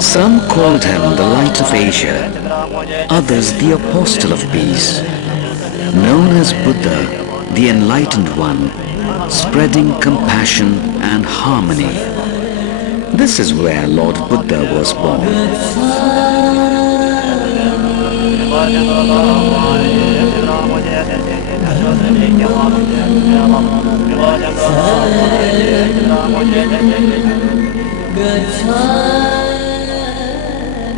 Some called him the Light of Asia, others the Apostle of Peace. Known as Buddha, the Enlightened One, spreading compassion and harmony. This is where Lord Buddha was born.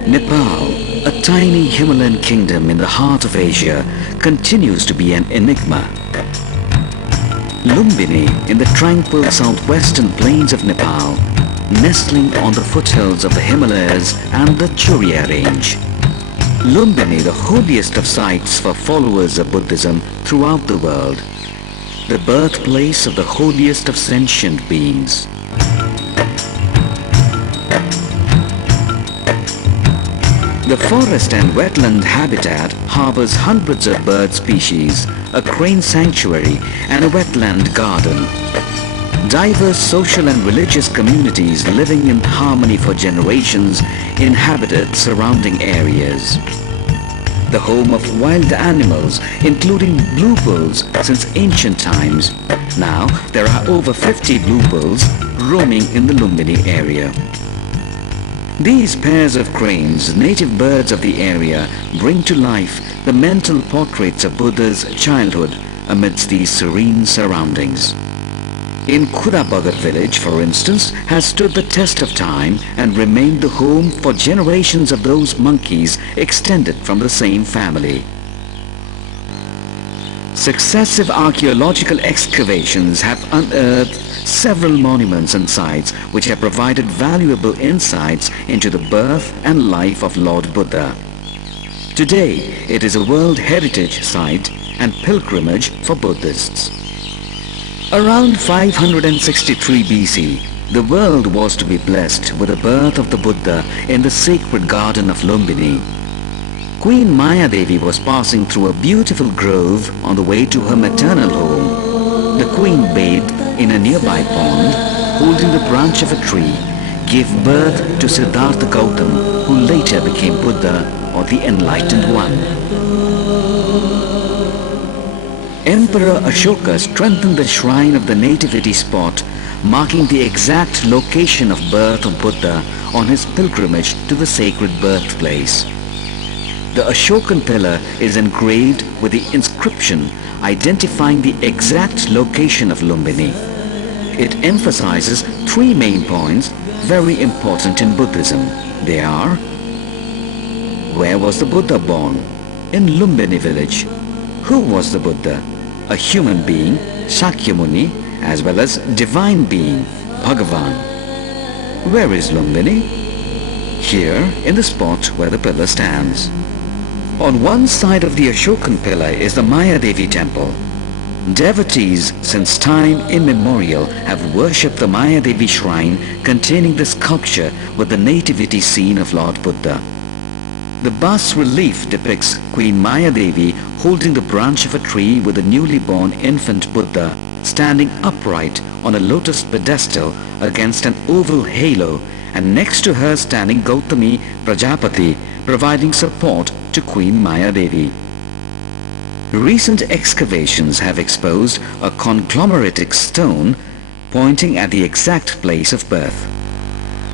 Nepal, a tiny Himalayan kingdom in the heart of Asia, continues to be an enigma. Lumbini, in the tranquil southwestern plains of Nepal, nestling on the foothills of the Himalayas and the Churiya range. Lumbini, the holiest of sites for followers of Buddhism throughout the world, the birthplace of the holiest of sentient beings. The forest and wetland habitat harbors hundreds of bird species, a crane sanctuary and a wetland garden. Diverse social and religious communities living in harmony for generations inhabited surrounding areas. The home of wild animals, including blue bulls since ancient times. Now there are over 50 blue bulls roaming in the Lumbini area. These pairs of cranes, native birds of the area, bring to life the mental portraits of Buddha's childhood amidst these serene surroundings. In Khudabagar village, for instance, has stood the test of time and remained the home for generations of those monkeys extended from the same family. Successive archaeological excavations have unearthed several monuments and sites which have provided valuable insights into the birth and life of Lord Buddha. Today, it is a World Heritage Site and pilgrimage for Buddhists. Around 563 BC, the world was to be blessed with the birth of the Buddha in the sacred garden of Lumbini. Queen Mayadevi was passing through a beautiful grove on the way to her maternal home. The queen bathed in a nearby pond, holding the branch of a tree, gave birth to Siddhartha Gautam, who later became Buddha or the Enlightened One. Emperor Ashoka strengthened the shrine of the nativity spot, marking the exact location of birth of Buddha on his pilgrimage to the sacred birthplace. The Ashokan pillar is engraved with the inscription identifying the exact location of Lumbini. It emphasizes three main points very important in Buddhism. They are: where was the Buddha born? In Lumbini village. Who was the Buddha? A human being, Shakyamuni, as well as divine being, Bhagavan. Where is Lumbini? Here, in the spot where the pillar stands. On one side of the Ashokan pillar is the Mayadevi temple. Devotees since time immemorial have worshipped the Mayadevi shrine containing the sculpture with the nativity scene of Lord Buddha. The bas-relief depicts Queen Mayadevi holding the branch of a tree with the newly born infant Buddha standing upright on a lotus pedestal against an oval halo, and next to her standing Gautami Prajapati, providing support to Queen Mayadevi. Recent excavations have exposed a conglomeratic stone pointing at the exact place of birth.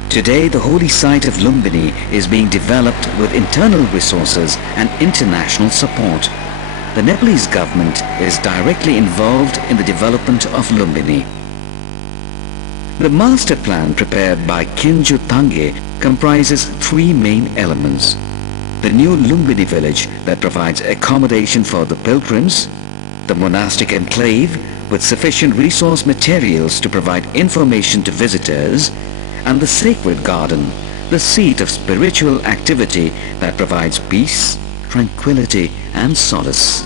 Today, the holy site of Lumbini is being developed with internal resources and international support. The Nepalese government is directly involved in the development of Lumbini. The master plan prepared by Kinju Tange comprises three main elements: the new Lumbini village that provides accommodation for the pilgrims, the monastic enclave with sufficient resource materials to provide information to visitors, and the sacred garden, the seat of spiritual activity that provides peace, tranquility and solace.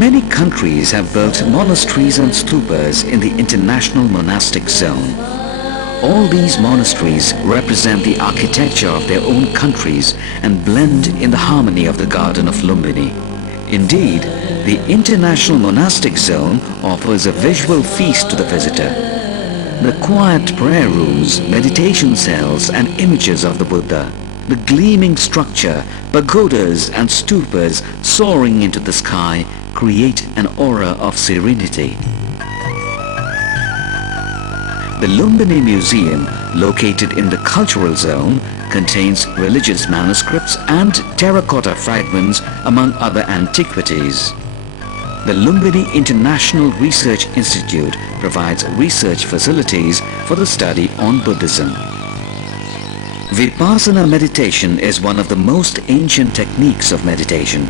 Many countries have built monasteries and stupas in the international monastic zone. All these monasteries represent the architecture of their own countries and blend in the harmony of the Garden of Lumbini. Indeed, the international monastic zone offers a visual feast to the visitor. The quiet prayer rooms, meditation cells and images of the Buddha, the gleaming structure, pagodas and stupas soaring into the sky create an aura of serenity. The Lumbini Museum, located in the cultural zone, contains religious manuscripts and terracotta fragments among other antiquities. The Lumbini International Research Institute provides research facilities for the study on Buddhism. Vipassana meditation is one of the most ancient techniques of meditation.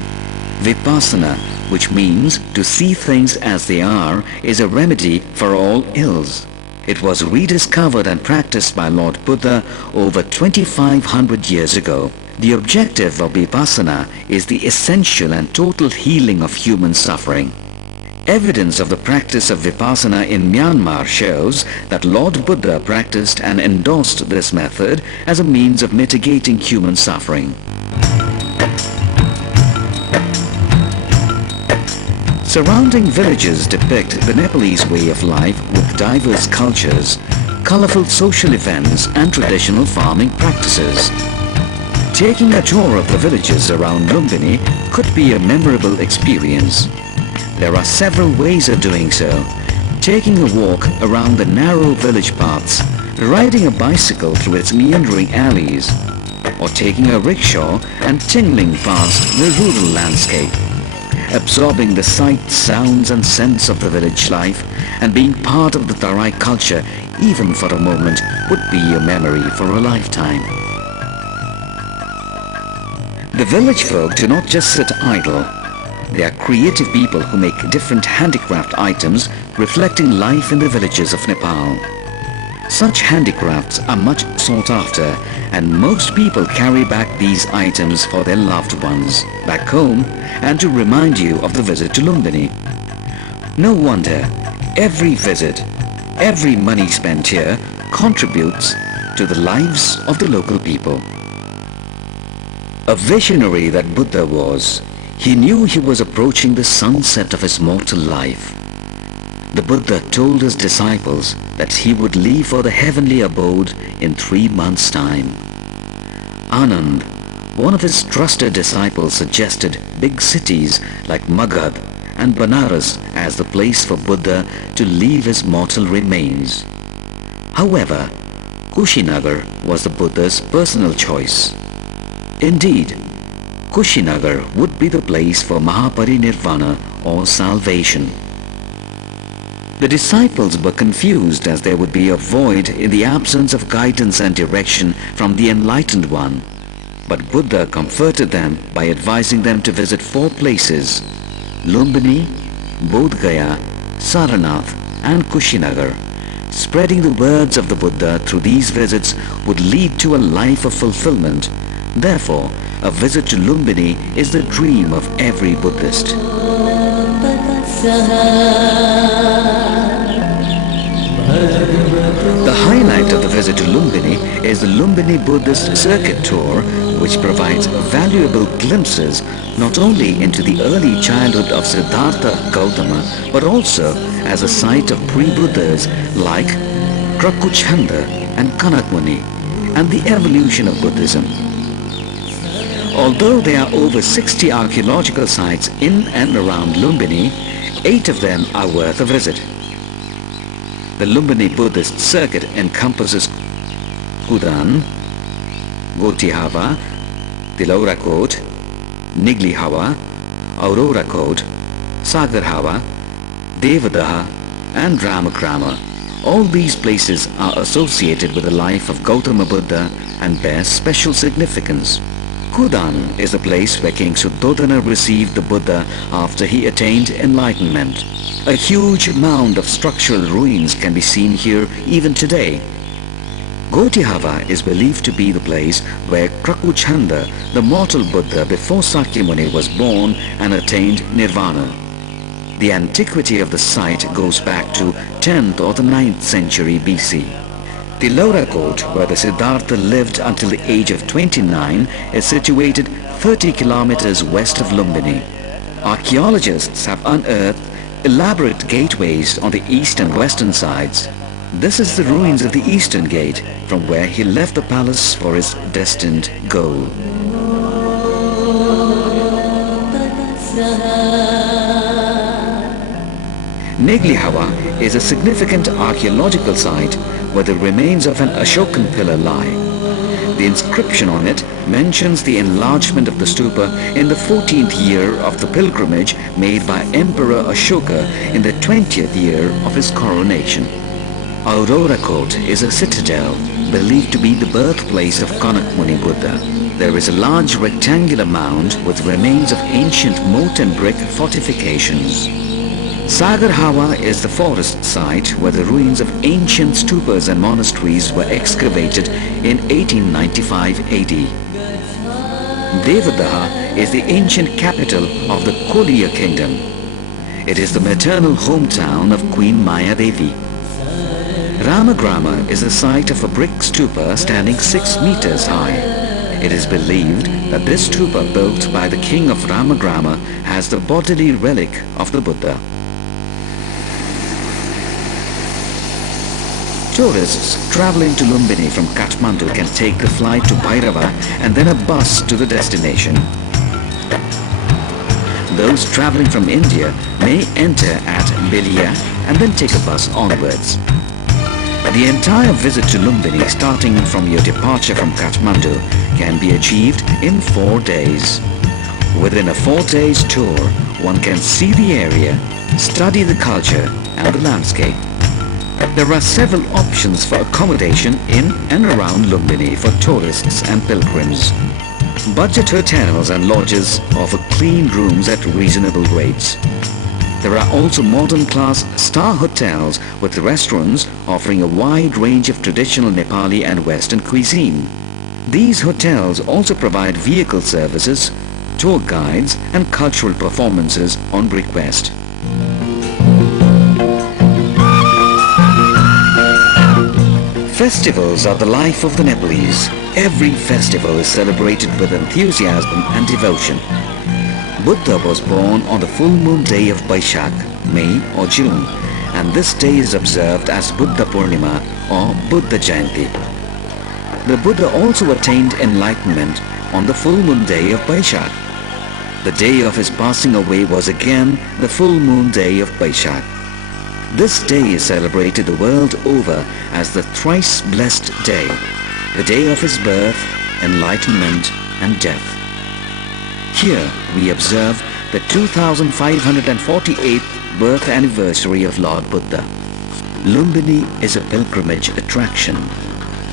Vipassana, which means to see things as they are, is a remedy for all ills. It was rediscovered and practiced by Lord Buddha over 2500 years ago. The objective of Vipassana is the essential and total healing of human suffering. Evidence of the practice of Vipassana in Myanmar shows that Lord Buddha practiced and endorsed this method as a means of mitigating human suffering. Surrounding villages depict the Nepalese way of life with diverse cultures, colorful social events and traditional farming practices. Taking a tour of the villages around Lumbini could be a memorable experience. There are several ways of doing so. Taking a walk around the narrow village paths, riding a bicycle through its meandering alleys, or taking a rickshaw and tingling past the rural landscape. Absorbing the sights, sounds and scents of the village life and being part of the Tarai culture even for a moment would be a memory for a lifetime. The village folk do not just sit idle. They are creative people who make different handicraft items reflecting life in the villages of Nepal. Such handicrafts are much sought after, and most people carry back these items for their loved ones back home and to remind you of the visit to Lumbini. No wonder every visit, every money spent here contributes to the lives of the local people. A visionary that Buddha was, he knew he was approaching the sunset of his mortal life. The Buddha told his disciples that he would leave for the heavenly abode in 3 months' time. Anand, one of his trusted disciples, suggested big cities like Magad and Banaras as the place for Buddha to leave his mortal remains. However, Kushinagar was the Buddha's personal choice. Indeed, Kushinagar would be the place for Mahaparinirvana or salvation. The disciples were confused as there would be a void in the absence of guidance and direction from the Enlightened One. But Buddha comforted them by advising them to visit 4 places: Lumbini, Bodh Gaya, Saranath and Kushinagar. Spreading the words of the Buddha through these visits would lead to a life of fulfillment. Therefore, a visit to Lumbini is the dream of every Buddhist. The highlight of the visit to Lumbini is the Lumbini Buddhist Circuit Tour, which provides valuable glimpses not only into the early childhood of Siddhartha Gautama, but also as a site of pre-Buddhas like Krakuchanda and Kanakmuni, and the evolution of Buddhism. Although there are over 60 archaeological sites in and around Lumbini, 8 of them are worth a visit. The Lumbini Buddhist Circuit encompasses Kudan, Gotihava, Tilaurakot, Niglihava, Aurorakot, Sagarhava, Devadaha and Ramakrama. All these places are associated with the life of Gautama Buddha and bear special significance. Kudan is the place where King Suddhodana received the Buddha after he attained enlightenment. A huge mound of structural ruins can be seen here even today. Gotihava is believed to be the place where Krakuchanda, the mortal Buddha before Sakyamuni, was born and attained nirvana. The antiquity of the site goes back to 10th or the 9th century BC. The Laura Court, where the Siddhartha lived until the age of 29, is situated 30 kilometers west of Lumbini. Archaeologists have unearthed elaborate gateways on the east and western sides. This is the ruins of the eastern gate, from where he left the palace for his destined goal. Neglihawa is a significant archaeological site where the remains of an Ashokan pillar lie. The inscription on it mentions the enlargement of the stupa in the 14th year of the pilgrimage made by Emperor Ashoka in the 20th year of his coronation. Aurora Court is a citadel believed to be the birthplace of Kanak Muni Buddha. There is a large rectangular mound with remains of ancient moat and brick fortifications. Sagar Hawa is the forest site where the ruins of ancient stupas and monasteries were excavated in 1895 AD. Devadaha is the ancient capital of the Koliya kingdom. It is the maternal hometown of Queen Maya Devi. Ramagrama is the site of a brick stupa standing 6 meters high. It is believed that this stupa built by the king of Ramagrama has the bodily relic of the Buddha. Tourists traveling to Lumbini from Kathmandu can take the flight to Bhairava and then a bus to the destination. Those traveling from India may enter at Belia and then take a bus onwards. The entire visit to Lumbini, starting from your departure from Kathmandu, can be achieved in 4 days. Within a 4 days tour, one can see the area, study the culture and the landscape. There are several options for accommodation in and around Lumbini for tourists and pilgrims. Budget hotels and lodges offer clean rooms at reasonable rates. There are also modern-class star hotels with restaurants offering a wide range of traditional Nepali and Western cuisine. These hotels also provide vehicle services, tour guides and cultural performances on request. Festivals are the life of the Nepalese. Every festival is celebrated with enthusiasm and devotion. Buddha was born on the full moon day of Baishak, May or June, and this day is observed as Buddha Purnima or Buddha Jayanti. The Buddha also attained enlightenment on the full moon day of Baishak. The day of his passing away was again the full moon day of Baishak. This day is celebrated the world over as the thrice blessed day, the day of his birth, enlightenment and death. Here we observe the 2548th birth anniversary of Lord Buddha. Lumbini is a pilgrimage attraction,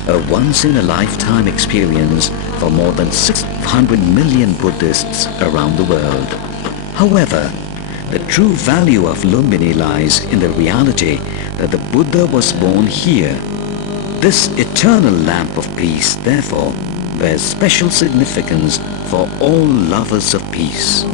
a once-in-a-lifetime experience for more than 600 million Buddhists around the world. However, the true value of Lumbini lies in the reality that the Buddha was born here. This eternal lamp of peace, therefore, bears special significance for all lovers of peace.